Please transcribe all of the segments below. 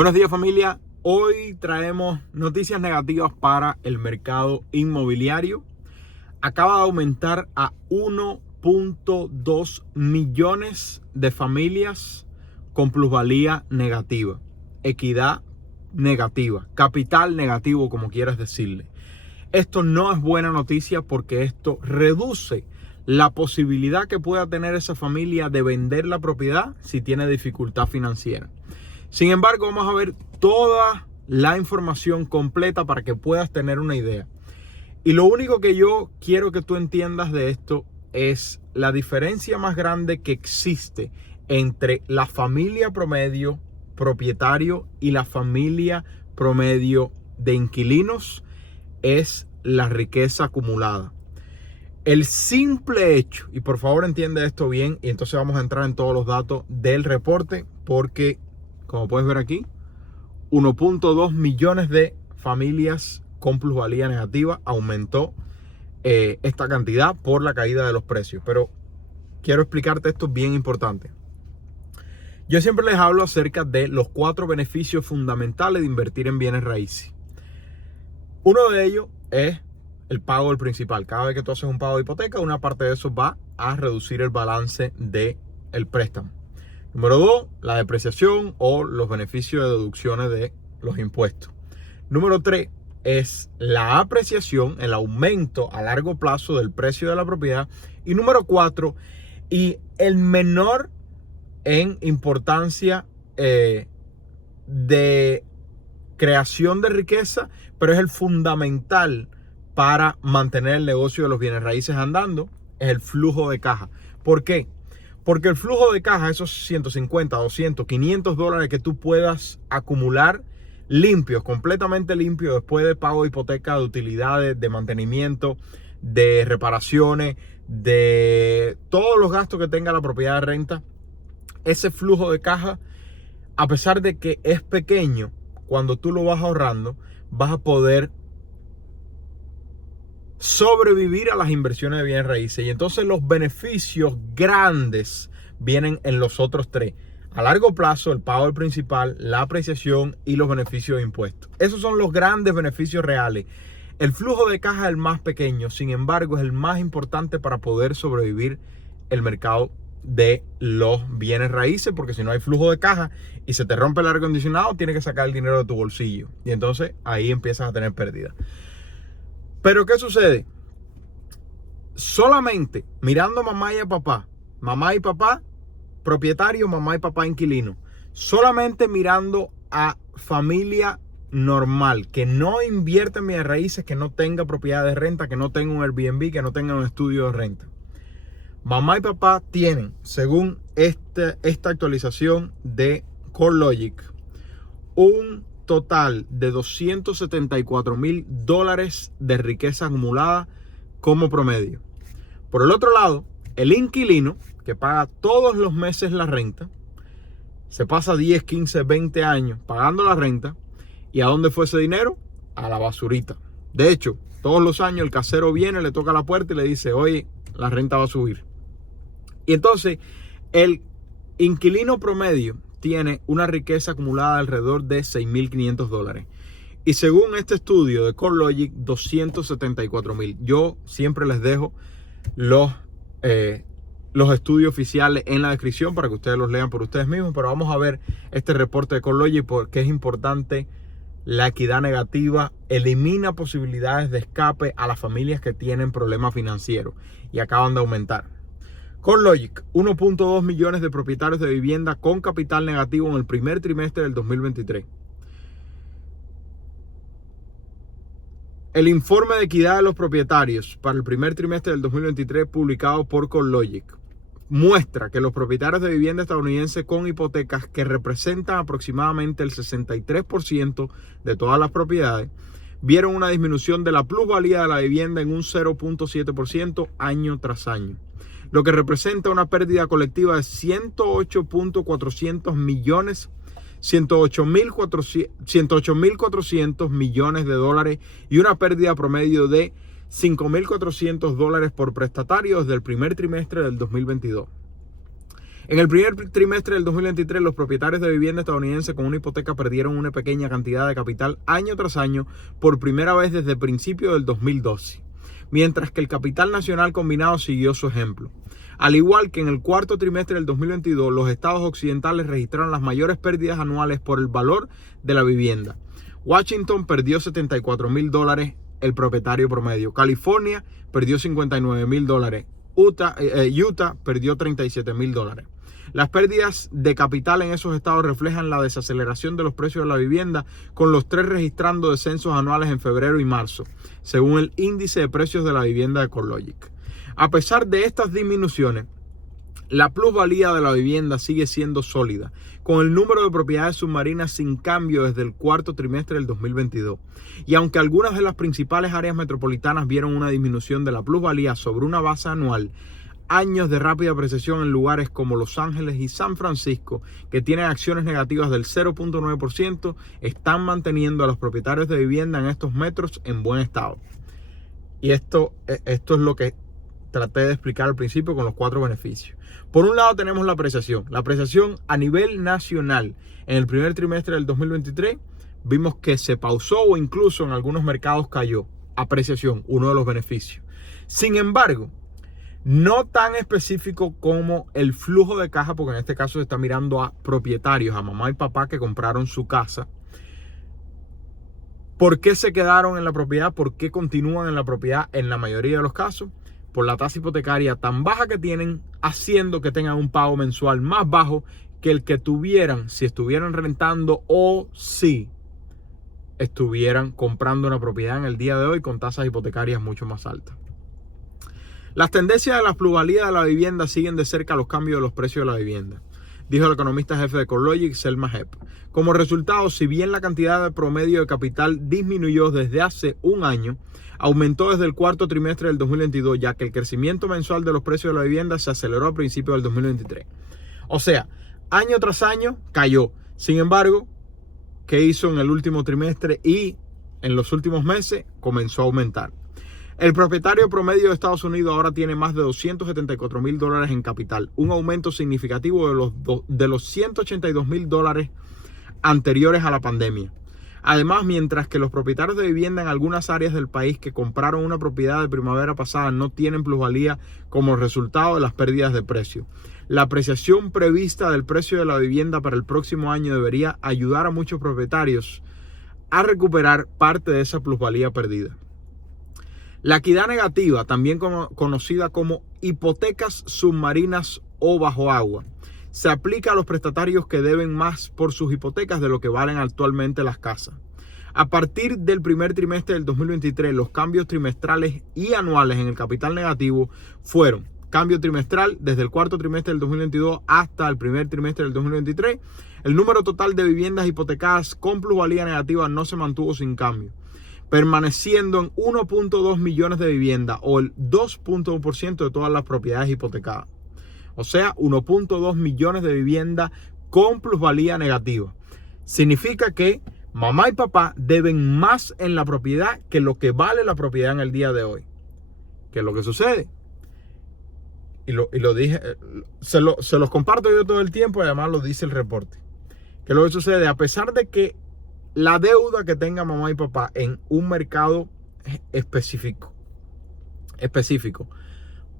Buenos días, familia. Hoy traemos noticias negativas para el mercado inmobiliario. Acaba de aumentar a 1.2 millones de familias con plusvalía negativa, equidad negativa, capital negativo, como quieras decirle. Esto no es buena noticia porque esto reduce la posibilidad que pueda tener esa familia de vender la propiedad si tiene dificultad financiera. Sin embargo, vamos a ver toda la información completa para que puedas tener una idea. Y lo único que yo quiero que tú entiendas de esto es la diferencia más grande que existe entre la familia promedio propietario y la familia promedio de inquilinos es la riqueza acumulada. El simple hecho, y por favor entiende esto bien, y entonces vamos a entrar en todos los datos del reporte, porque como puedes ver aquí, 1.2 millones de familias con plusvalía negativa aumentó esta cantidad por la caída de los precios. Pero quiero explicarte esto bien importante. Yo siempre les hablo acerca de los 4 beneficios fundamentales de invertir en bienes raíces. Uno de ellos es el pago del principal. Cada vez que tú haces un pago de hipoteca, una parte de eso va a reducir el balance del préstamo. Número 2, la depreciación o los beneficios de deducciones de los impuestos. Número 3 es la apreciación, el aumento a largo plazo del precio de la propiedad. Y número 4, y el menor en importancia de creación de riqueza, pero es el fundamental para mantener el negocio de los bienes raíces andando, es el flujo de caja. ¿Por qué? Porque el flujo de caja, esos 150, 200, 500 dólares que tú puedas acumular limpios, completamente limpios, después de pago de hipoteca, de utilidades, de mantenimiento, de reparaciones, de todos los gastos que tenga la propiedad de renta, ese flujo de caja, a pesar de que es pequeño, cuando tú lo vas ahorrando, vas a poder sobrevivir a las inversiones de bienes raíces. Y entonces los beneficios grandes vienen en los otros 3. A largo plazo, el pago del principal, la apreciación y los beneficios de impuestos. Esos son los grandes beneficios reales. El flujo de caja es el más pequeño, sin embargo, es el más importante para poder sobrevivir el mercado de los bienes raíces, porque si no hay flujo de caja y se te rompe el aire acondicionado, tienes que sacar el dinero de tu bolsillo. Y entonces ahí empiezas a tener pérdida. Pero ¿qué sucede? Solamente mirando mamá y papá propietario, mamá y papá inquilino, solamente mirando a familia normal, que no invierte en bienes raíces, que no tenga propiedad de renta, que no tenga un Airbnb, que no tenga un estudio de renta. Mamá y papá tienen, según esta actualización de CoreLogic, un total de $274,000 de riqueza acumulada como promedio. Por el otro lado, el inquilino que paga todos los meses la renta, se pasa 10, 15, 20 años pagando la renta, ¿y a dónde fue ese dinero? A la basurita. De hecho, todos los años el casero viene, le toca la puerta y le dice, oye, la renta va a subir. Y entonces el inquilino promedio tiene una riqueza acumulada de alrededor de $6,500. Y según este estudio de CoreLogic, 274,000. Yo siempre les dejo los estudios oficiales en la descripción para que ustedes los lean por ustedes mismos. Pero vamos a ver este reporte de CoreLogic porque es importante. La equidad negativa elimina posibilidades de escape a las familias que tienen problemas financieros y acaban de aumentar. CoreLogic, 1.2 millones de propietarios de vivienda con capital negativo en el primer trimestre del 2023. El informe de equidad de los propietarios para el primer trimestre del 2023 publicado por CoreLogic muestra que los propietarios de vivienda estadounidenses con hipotecas, que representan aproximadamente el 63% de todas las propiedades, vieron una disminución de la plusvalía de la vivienda en un 0.7% año tras año, lo que representa una pérdida colectiva de 108.400 millones 108.400 millones de dólares y una pérdida promedio de $5,400 por prestatario desde el primer trimestre del 2022. En el primer trimestre del 2023, los propietarios de vivienda estadounidense con una hipoteca perdieron una pequeña cantidad de capital año tras año por primera vez desde el principio del 2012, mientras que el capital nacional combinado siguió su ejemplo. Al igual que en el cuarto trimestre del 2022, los estados occidentales registraron las mayores pérdidas anuales por el valor de la vivienda. Washington perdió $74,000 el propietario promedio. California perdió $59,000. Utah perdió $37,000. Las pérdidas de capital en esos estados reflejan la desaceleración de los precios de la vivienda, con los tres registrando descensos anuales en febrero y marzo, según el índice de precios de la vivienda de CoreLogic. A pesar de estas disminuciones, la plusvalía de la vivienda sigue siendo sólida, con el número de propiedades submarinas sin cambio desde el cuarto trimestre del 2022. Y aunque algunas de las principales áreas metropolitanas vieron una disminución de la plusvalía sobre una base anual, años de rápida apreciación en lugares como Los Ángeles y San Francisco, que tienen acciones negativas del 0.9%, están manteniendo a los propietarios de vivienda en estos metros en buen estado. Y esto es lo que traté de explicar al principio con los 4 beneficios. Por un lado tenemos la apreciación. La apreciación a nivel nacional en el primer trimestre del 2023 vimos que se pausó o incluso en algunos mercados cayó. Apreciación, uno de los beneficios. Sin embargo, no tan específico como el flujo de caja, porque en este caso se está mirando a propietarios, a mamá y papá que compraron su casa. ¿Por qué se quedaron en la propiedad? ¿Por qué continúan en la propiedad en la mayoría de los casos? Por la tasa hipotecaria tan baja que tienen, haciendo que tengan un pago mensual más bajo que el que tuvieran si estuvieran rentando o si estuvieran comprando una propiedad en el día de hoy con tasas hipotecarias mucho más altas. Las tendencias de la plusvalía de la vivienda siguen de cerca los cambios de los precios de la vivienda, dijo el economista jefe de CoreLogic, Selma Hepp. Como resultado, si bien la cantidad de promedio de capital disminuyó desde hace un año, aumentó desde el cuarto trimestre del 2022, ya que el crecimiento mensual de los precios de la vivienda se aceleró a principios del 2023. O sea, año tras año cayó. Sin embargo, ¿qué hizo en el último trimestre y en los últimos meses? Comenzó a aumentar. El propietario promedio de Estados Unidos ahora tiene más de $274,000 en capital, un aumento significativo de los $182,000 anteriores a la pandemia. Además, mientras que los propietarios de vivienda en algunas áreas del país que compraron una propiedad de primavera pasada no tienen plusvalía como resultado de las pérdidas de precio, la apreciación prevista del precio de la vivienda para el próximo año debería ayudar a muchos propietarios a recuperar parte de esa plusvalía perdida. La equidad negativa, también conocida como hipotecas submarinas o bajo agua, se aplica a los prestatarios que deben más por sus hipotecas de lo que valen actualmente las casas. A partir del primer trimestre del 2023, los cambios trimestrales y anuales en el capital negativo fueron cambio trimestral desde el cuarto trimestre del 2022 hasta el primer trimestre del 2023. El número total de viviendas hipotecadas con plusvalía negativa no se mantuvo sin cambio, permaneciendo en 1.2 millones de viviendas o el 2.1% de todas las propiedades hipotecadas. O sea, 1.2 millones de viviendas con plusvalía negativa. Significa que mamá y papá deben más en la propiedad que lo que vale la propiedad en el día de hoy. ¿Qué es lo que sucede? Y lo dije, se los comparto yo todo el tiempo y además lo dice el reporte. ¿Qué es lo que sucede? A pesar de que la deuda que tenga mamá y papá en un mercado específico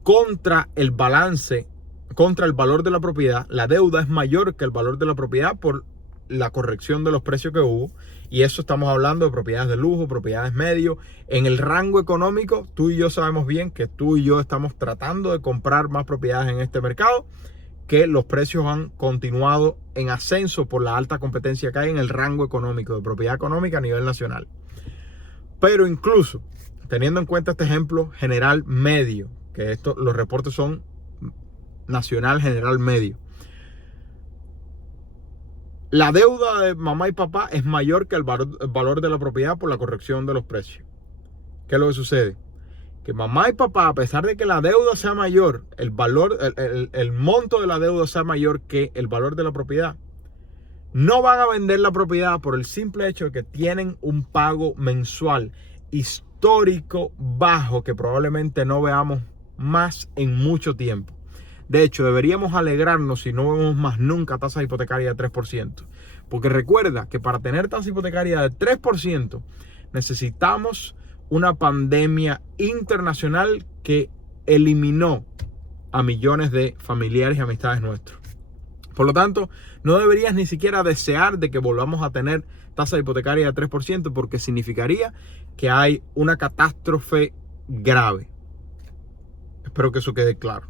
contra el balance, contra el valor de la propiedad, la deuda es mayor que el valor de la propiedad por la corrección de los precios que hubo. Y eso estamos hablando de propiedades de lujo, propiedades medio. En el rango económico, tú y yo sabemos bien que tú y yo estamos tratando de comprar más propiedades en este mercado, que los precios han continuado en ascenso por la alta competencia que hay en el rango económico, de propiedad económica a nivel nacional. Pero incluso, teniendo en cuenta este ejemplo general medio, que los reportes son nacional general medio, la deuda de mamá y papá es mayor que el valor de la propiedad por la corrección de los precios. ¿Qué es lo que sucede? Que mamá y papá, a pesar de que la deuda sea mayor, el monto de la deuda sea mayor que el valor de la propiedad, no van a vender la propiedad por el simple hecho de que tienen un pago mensual histórico bajo que probablemente no veamos más en mucho tiempo. De hecho, deberíamos alegrarnos si no vemos más nunca tasa hipotecaria de 3%. Porque recuerda que para tener tasa hipotecaria de 3% necesitamos una pandemia internacional que eliminó a millones de familiares y amistades nuestros. Por lo tanto, no deberías ni siquiera desear de que volvamos a tener tasa hipotecaria de 3% porque significaría que hay una catástrofe grave. Espero que eso quede claro.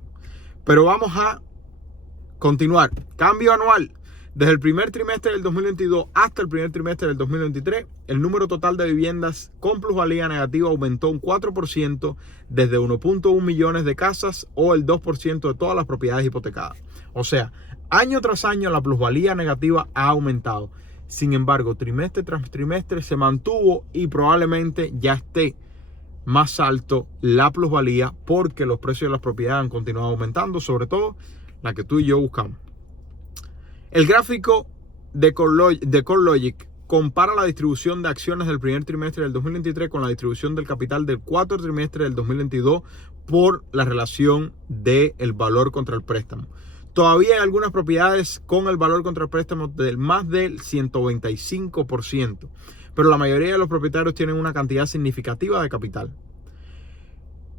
Pero vamos a continuar. Cambio anual. Desde el primer trimestre del 2022 hasta el primer trimestre del 2023, el número total de viviendas con plusvalía negativa aumentó un 4% desde 1.1 millones de casas o el 2% de todas las propiedades hipotecadas. O sea, año tras año la plusvalía negativa ha aumentado. Sin embargo, trimestre tras trimestre se mantuvo y probablemente ya esté más alto la plusvalía porque los precios de las propiedades han continuado aumentando, sobre todo la que tú y yo buscamos. El gráfico de CoreLogic compara la distribución de acciones del primer trimestre del 2023 con la distribución del capital del cuarto trimestre del 2022 por la relación del valor contra el préstamo. Todavía hay algunas propiedades con el valor contra el préstamo del más del 125%, pero la mayoría de los propietarios tienen una cantidad significativa de capital.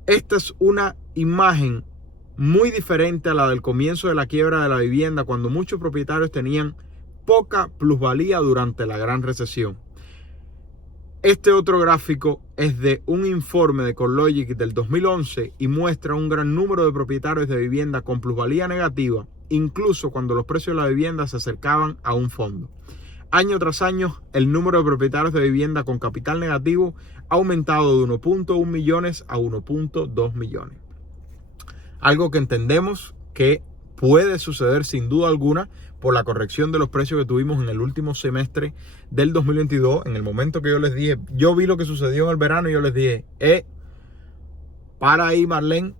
Esta es una imagen muy diferente a la del comienzo de la quiebra de la vivienda, cuando muchos propietarios tenían poca plusvalía durante la gran recesión. Este otro gráfico es de un informe de CoreLogic del 2011 y muestra un gran número de propietarios de vivienda con plusvalía negativa, incluso cuando los precios de la vivienda se acercaban a un fondo. Año tras año, el número de propietarios de vivienda con capital negativo ha aumentado de 1.1 millones a 1.2 millones. Algo que entendemos que puede suceder sin duda alguna por la corrección de los precios que tuvimos en el último semestre del 2022. En el momento que yo les dije, yo vi lo que sucedió en el verano y yo les dije, para ahí, Marlene,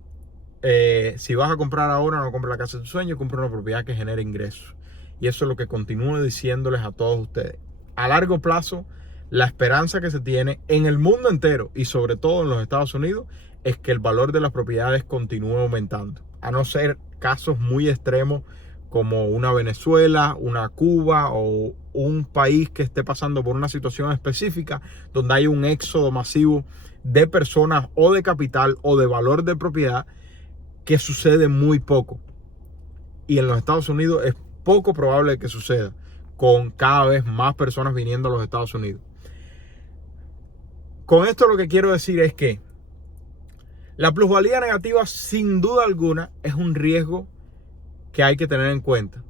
si vas a comprar ahora, no compres la casa de tu sueño, compra una propiedad que genere ingresos. Y eso es lo que continúo diciéndoles a todos ustedes. A largo plazo, la esperanza que se tiene en el mundo entero y sobre todo en los Estados Unidos es que el valor de las propiedades continúe aumentando. A no ser casos muy extremos como una Venezuela, una Cuba o un país que esté pasando por una situación específica donde hay un éxodo masivo de personas o de capital o de valor de propiedad, que sucede muy poco. Y en los Estados Unidos es poco probable que suceda, con cada vez más personas viniendo a los Estados Unidos. Con esto lo que quiero decir es que la plusvalía negativa, sin duda alguna, es un riesgo que hay que tener en cuenta.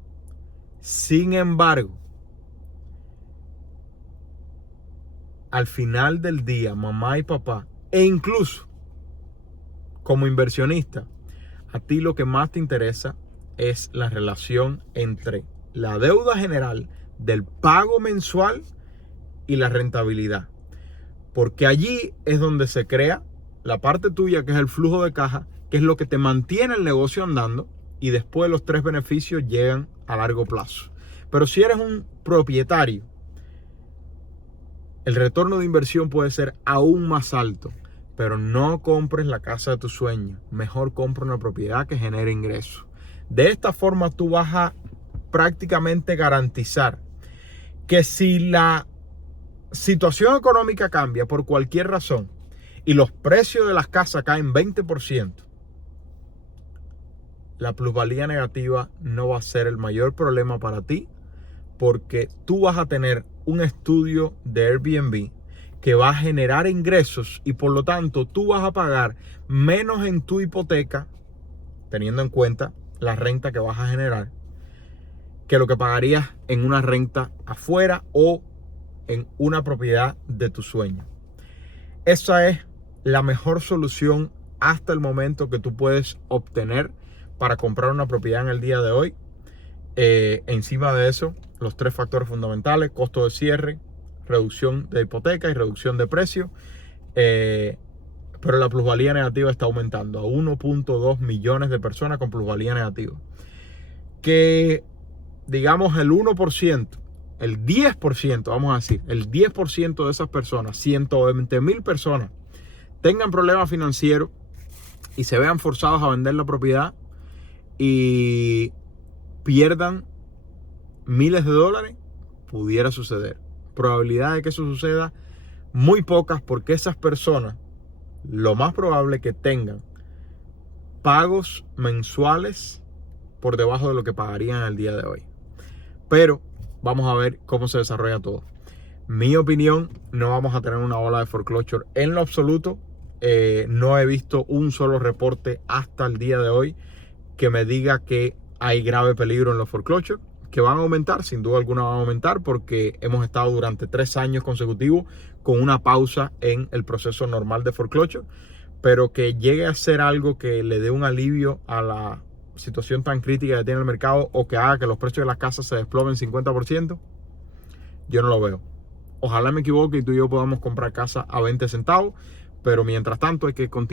Sin embargo, al final del día, mamá y papá, e incluso como inversionista, a ti lo que más te interesa es la relación entre la deuda general del pago mensual y la rentabilidad. Porque allí es donde se crea la parte tuya, que es el flujo de caja, que es lo que te mantiene el negocio andando, y después los tres beneficios llegan a largo plazo. Pero si eres un propietario, el retorno de inversión puede ser aún más alto. Pero no compres la casa de tus sueños. Mejor compra una propiedad que genere ingresos. De esta forma tú vas a prácticamente garantizar que si la situación económica cambia por cualquier razón y los precios de las casas caen 20%, la plusvalía negativa no va a ser el mayor problema para ti, porque tú vas a tener un estudio de Airbnb que va a generar ingresos y por lo tanto tú vas a pagar menos en tu hipoteca, teniendo en cuenta la renta que vas a generar, que lo que pagarías en una renta afuera o en una propiedad de tu sueño. Esa es la mejor solución hasta el momento que tú puedes obtener para comprar una propiedad en el día de hoy. Encima de eso, los tres factores fundamentales: costo de cierre, reducción de hipoteca y reducción de precio. Pero la plusvalía negativa está aumentando a 1.2 millones de personas con plusvalía negativa. Que digamos el 1%, el 10%, vamos a decir, el 10% de esas personas, 120,000 personas, tengan problemas financieros y se vean forzados a vender la propiedad, y pierdan miles de dólares, pudiera suceder. Probabilidad de que eso suceda, muy pocas, porque esas personas, lo más probable que tengan pagos mensuales por debajo de lo que pagarían al día de hoy. Pero vamos a ver cómo se desarrolla todo. Mi opinión, no vamos a tener una ola de foreclosure en lo absoluto. No he visto un solo reporte hasta el día de hoy que me diga que hay grave peligro en los foreclosure. Que van a aumentar, sin duda alguna van a aumentar, porque hemos estado durante 3 años consecutivos con una pausa en el proceso normal de foreclosure. Pero que llegue a ser algo que le dé un alivio a la situación tan crítica que tiene el mercado, o que haga que los precios de las casas se desplomen 50%, yo no lo veo. Ojalá me equivoque y tú y yo podamos comprar casa a 20 centavos, pero mientras tanto hay que continuar.